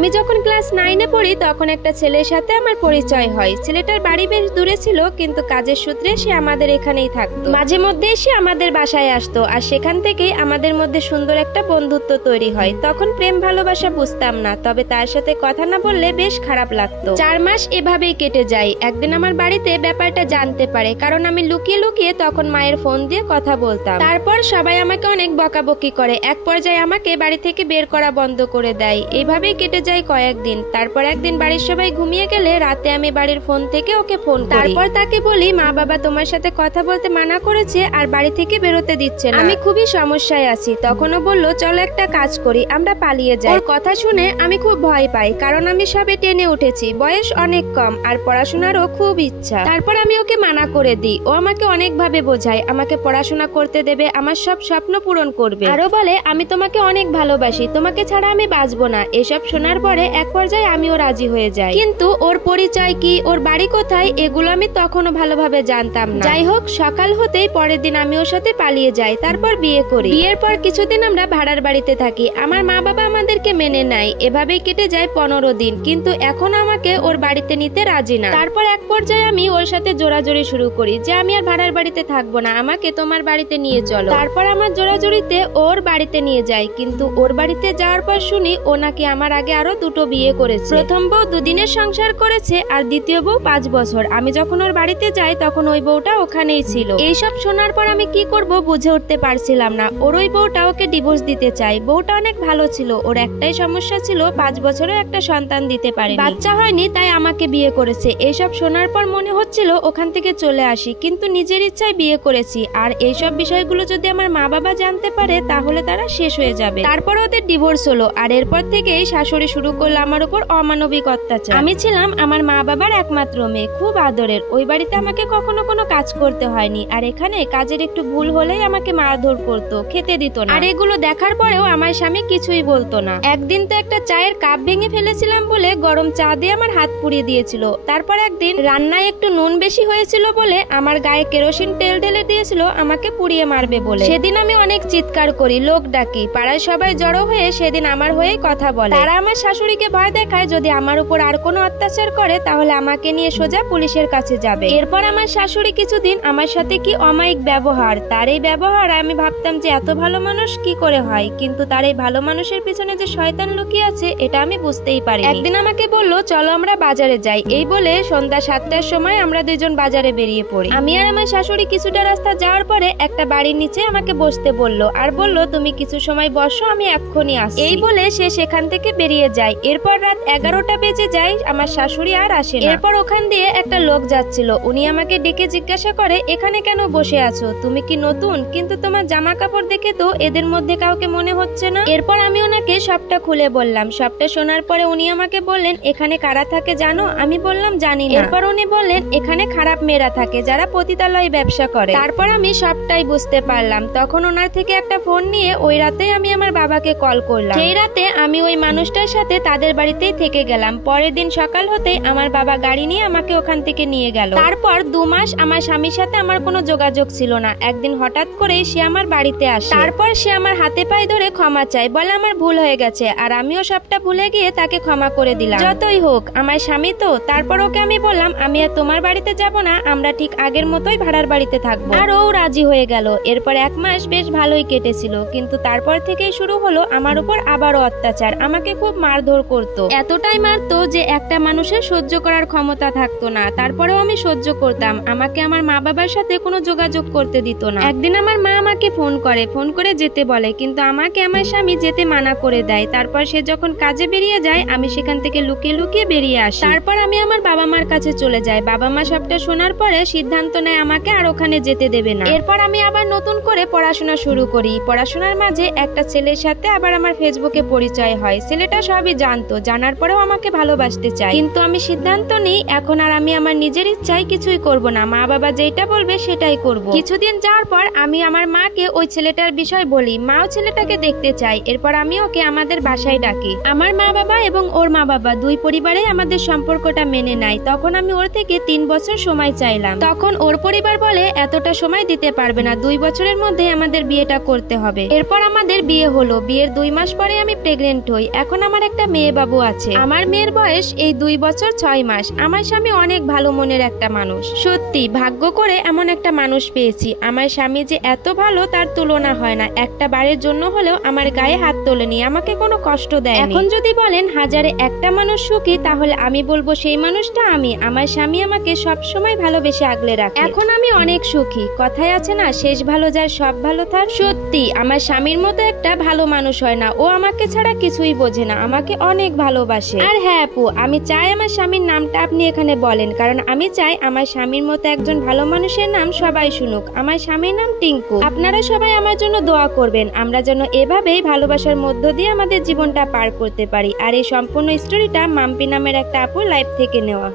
আমি যখন ক্লাস 9-এ পড়ি তখন একটা ছেলের সাথে আমার পরিচয় হয়। ছেলেটার বাড়ি বেশ দূরে ছিল, কিন্তু কাজের সূত্রে সে আমাদের এখানেই থাকতো। মাঝে মধ্যে সে আমাদের বাসায় আসতো, আর সেখান থেকেই আমাদের মধ্যে সুন্দর একটা বন্ধুত্ব তৈরি হয়। তখন প্রেম ভালোবাসা বুঝতাম না, তবে তার সাথে কথা না বললে বেশ খারাপ লাগতো। 4 মাস এভাবেই কেটে যায়। একদিন আমার বাড়িতে ব্যাপারটা জানতে পারে, কারণ আমি লুকিয়ে লুকিয়ে তখন মায়ের ফোন দিয়ে কথা বলতাম। তারপর সবাই আমাকে অনেক বকাবকি করে, এক পর্যায়ে আমাকে বাড়ি থেকে বের করা বন্ধ করে দেয়। এইভাবেই কেটে যায় কয়েকদিন। তারপর একদিন বাড়ির সবাই ঘুমিয়ে গেলে রাতে আমি বাড়ির ফোন থেকে ওকে ফোন করি। তারপর তাকে বলি, মা বাবা তোমার সাথে কথা বলতে মানা করেছে আর বাড়ি থেকে বেরোতে দিচ্ছে না, আমি খুবই সমস্যায় আছি। তখনও বলল, চলো একটা কাজ করি, আমরা পালিয়ে যাই। ওর কথা শুনে আমি খুব ভয় পাই, কারণ আমি সবে টেনে উঠেছি, বয়স অনেক কম আর পড়াশোনারও খুব ইচ্ছা। তারপর আমি ওকে মানা করে দিই। ও আমাকে অনেকভাবে বোঝায়, আমাকে পড়াশোনা করতে দেবে, আমার সব স্বপ্ন পূরণ করবে। আরো বলে, আমি তোমাকে অনেক ভালোবাসি, তোমাকে ছাড়া আমি বাঁচবো না। এসব শোনার পরে এক পর্যায়ে আমিও রাজি হয়ে যাই। কিন্তু ওর পরিচয় কি, ওর বাড়ি কোথায়, এগুলো আমি তখনও ভালোভাবে জানতাম না। যাই হোক, সকাল হতেই পরের দিন আমি ওর সাথে পালিয়ে যাই। তারপর বিয়ে করি। বিয়ের পর কিছুদিন আমরা ভাড়ার বাড়িতে থাকি। আমার মা বাবা আমাদেরকে মেনে নেয়। এভাবেই কেটে যায় 15 দিন, কিন্তু এখন আমাকে ওর বাড়িতে নিতে রাজি না। তারপর এক পর্যায়ে আমি ওর সাথে জোরাজোরি শুরু করি যে আমি আর ভাড়ার বাড়িতে থাকবো না, আমাকে তোমার বাড়িতে নিয়ে চলো। তারপর আমার জোরাজোরিতে ওর বাড়িতে নিয়ে যায়, কিন্তু ওর বাড়িতে যাওয়ার পর শুনি ও নাকি আমার আগে আরো 2টো বিয়ে করেছে। প্রথম বউ 2 দিনের সংসার করেছে আর দ্বিতীয় বউ 5 বছর। আমি যখন ওর বাড়িতে যাই তখন ওই বউটা ওখানেই ছিল। এইসব শোনার পর আমি কি করব বুঝে উঠতে পারছিলাম না। ওর ওই বউটা ওকে ডিভোর্স দিতে চাই। বউটা অনেক ভালো ছিল, ওর একটাই সমস্যা ছিল, 5 বছরেও একটা সন্তান দিতে পারেনি, বাচ্চা হয়নি, তাই আমাকে বিয়ে করেছে। এইসব শোনার পর মনে হচ্ছিল ওখান থেকে চলে আসি, কিন্তু নিজের ইচ্ছায় বিয়ে করেছি। আর এইসব বিষয়গুলো যদি আমার মা বাবা জানতে পারে তাহলে তারা শেষ হয়ে যাবে। তারপর ওদের ডিভোর্স হলো, আর এরপর থেকেই শাশুড়ি শুরু করলো আমার উপর অমানবিক অত্যাচার। আমি ছিলাম আমার মা বাবার একমাত্র মেয়ে, খুব আদরের। ওই বাড়িতে আমাকে কখনো কোনো কাজ করতে হয়নি, আর এখানে কাজের একটু ভুল হলেই আমাকে মারধর করতো, খেতে দিত না। আর এগুলো দেখার পরেও আমার স্বামী কিছুই বলতো না। একদিন তো একটা চায়ের কাপ ভেঙে ফেলেছিলাম বলে গরম চা দিয়ে আমার হাত পুড়িয়ে দিয়েছিল। তারপর একদিন রান্নায় একটু নুন বেশি হয়েছিল বলে আমার গায়ে কেরোসিন তেল ঢেলে দিয়েছিল আমাকে পুড়িয়ে মারবে বলে। সেদিন আমি অনেক চিৎকার করি, লোক ডাকি, পাড়ায় সবাই জড়ো হয়ে সেদিন আমার হয়ে কথা বলে। তারা আমার শাশুড়িকে ভয় দেখায় যদি আমার উপর আর কোনো অত্যাচার করে তাহলে আমাকে নিয়ে সোজা পুলিশের কাছে যাবে। এরপর আমার শাশুড়ি কিছুদিন আমার সাথে কি অমায়িক ব্যবহার। তার এই ব্যবহার আমি ভাবতাম যে এত ভালো মানুষ কি করে হয়, কিন্তু তার এই ভালো মানুষের পিছনে যে শয়তান লুকিয়ে আছে এটা আমি বুঝতেই পারি। একদিন আমাকে বলল, চলো আমরা বাজারে যাই। এই বলে সন্ধ্যা 7টার সময় আমরা দুইজন বাজারে বেরিয়ে পড়ি। আমি আর আমার শাশুড়ি কিছুটা রাস্তা যাওয়ার পরে একটা বাড়ির নিচে আমাকে বসতে বলল, আর বলল, তুমি কিছু সময় বসো, আমি এক্ষুনি আসছি। এই বলে সে সেখান থেকে বেরিয়ে যায়। এরপর রাত 11টা বেজে যায়, আমার শাশুড়ি আর আসে না। এরপর ওখান দিয়ে একটা লোক যাচ্ছিল, উনি আমাকে ডেকে জিজ্ঞাসা করে, এখানে কেন বসে আছো, তুমি কি নতুন? কিন্তু তোমার জামা কাপড় দেখে তো এদের মধ্যে কাউকে মনে হচ্ছে না। এরপর আমি ওনাকে সবটা খুলে বললাম। সবটা শোনার পরে উনি আমাকে বললেন, এখানে কারা থাকে জানো? আমি বললাম, জানি না। এরপর উনি বললেন, এখানে খারাপ মেয়েরা থাকে যারা পতিতালয় ব্যবসা করে। তারপর আমি সবটাই বুঝতে পারলাম। তখন ওনার থেকে একটা ফোন নিয়ে ওই রাতে আমি আমার বাবাকে কল করলাম। সেই রাতে আমি ওই মানুষটার সাথে তাদের বাড়িতেই থেকে গেলাম। পরের দিন সকাল হতেই আমার বাবা গাড়ি নিয়ে আমাকে ওখান থেকে নিয়ে গেল। তারপর 2 মাস আমার স্বামীর সাথে আমার কোনো যোগাযোগ ছিল না। একদিন হঠাৎ করেই সে আমার বাড়িতে আসে। তারপর সে আমার হাতে পায়ে ধরে ক্ষমা চায়, বলে আমার ভুল হয়ে গেছে। আর আমিও সবটা ভুলে গিয়ে তাকে ক্ষমা করে দিলাম। যতই হোক আমার স্বামী তো। তারপর ওকে আমি বললাম, আমি আর তোমার বাড়িতে যাব না, আমরা ঠিক আগের মতোই ভাড়ার বাড়িতে থাকবো। আর ও রাজি হয়ে গেল। এরপর 1 মাস বেশ ভালোই কেটেছিল, কিন্তু তারপর থেকেই শুরু হলো আমার উপর আবারও অত্যাচার। আমাকে খুব মারধর করতো, এতটাই মারতো যে একটা মানুষের সহ্য করার ক্ষমতা থাকতো না। তারপরেও আমি সহ্য করতাম। আমাকে আমার মা বাবার সাথে কোনো যোগাযোগ করতে দিত না। একদিন আমার মা আমাকে ফোন করে যেতে বলে, কিন্তু আমাকে আমার স্বামী যেতে মানা করে দেয়। তারপর সে যখন কাজে বেরিয়ে যায় আমি সেখান থেকে লুকিয়ে লুকিয়ে বেরিয়ে আসি। তারপর আমি আমার বাবা মার কাছে চলে যাই। বাবা মা সবটা শোনার পরে সিদ্ধান্ত নেয় আমাকে আর ওখানে যেতে দেবে না। এরপর আমি আবার নতুন করে পড়াশোনা শুরু করি। পড়াশোনার মাঝে একটা ছেলের সাথে আবার আমার ফেসবুকে পরিচয় হয়। ছেলেটা সবই জানতো, জানার পরেও আমাকে ভালোবাসতে চায়। কিন্তু আমি সিদ্ধান্ত নিই এখন আর আমি আমার নিজের ইচ্ছায় কিছুই করব না, মা বাবা যেটা বলবে সেটাই করব। কিছুদিন যাওয়ার পর আমি আমার মাকে ওই ছেলেটার বিষয় বলি। মাও ছেলেটাকে দেখতে চাই। এরপর আমি ওকে আমাদের বাসায় ডাকি। আমার মা বাবা এবং ওর মা বাবা দুই পরিবারে আমাদের সম্পর্কটা মেনে নেয়। তখন আমি ওর থেকে 3 বছর সময় চাইলাম। তখন ওর পরিবার বলে এতটা সময় দিতে পারবে না, 2 বছরের মধ্যে আমাদের বিয়েটা করতে হবে। এরপর আমাদের বিয়ে হলো। বিয়ের 2 মাস পরে আমি প্রেগনেন্ট হই। এখন আমার একটা মেয়ে বাবু আছে। আমার মেয়ের বয়স এই 2 বছর 6 মাস। আমার স্বামী অনেক ভালো মনের একটা মানুষ। সত্যি ভাগ্য করে এমন একটা মানুষ পেয়েছি। আমার স্বামী যে এত ভালো তার তুলনা হয় না। একটা বারের জন্য হলেও আমার গায়ে হাত তোলেনি, আমাকে কোনো কষ্ট দেয়নি। এখন যদি বলেন হাজারে একটা মানুষ সুখী, তাহলে আমি বলবো সেই মানুষটা আমি। আমার স্বামী আমাকে সবসময় ভালোবেসে আগলে রাখে। এখন আমি অনেক সুখী। কথায় আছে না, শেষ ভালো যার সব ভালো তার। সত্যি আমার স্বামীর মতো একটা ভালো মানুষ হয় না। ও আমাকে ছাড়া কিছুই বোঝে না, আমাকে অনেক ভালোবাসে। আর হ্যাঁ আপু, আমি চাই আমার স্বামীর নামটা আপনি এখানে বলেন, কারণ আমি চাই আমার স্বামীর মতো একজন ভালো মানুষের নাম সবাই শুনুক। আমার স্বামীর নাম টিঙ্কু। আপনারা সবাই আমার জন্য দোয়া করবেন, আমরা যেন এভাবেই ভালোবাসার মধ্য দিয়ে আমাদের জীবনটা পার করতে পারি। আর এই সম্পূর্ণ স্টোরিটা মাম্পি নামের একটা আপুর লাইফ থেকে নেওয়া।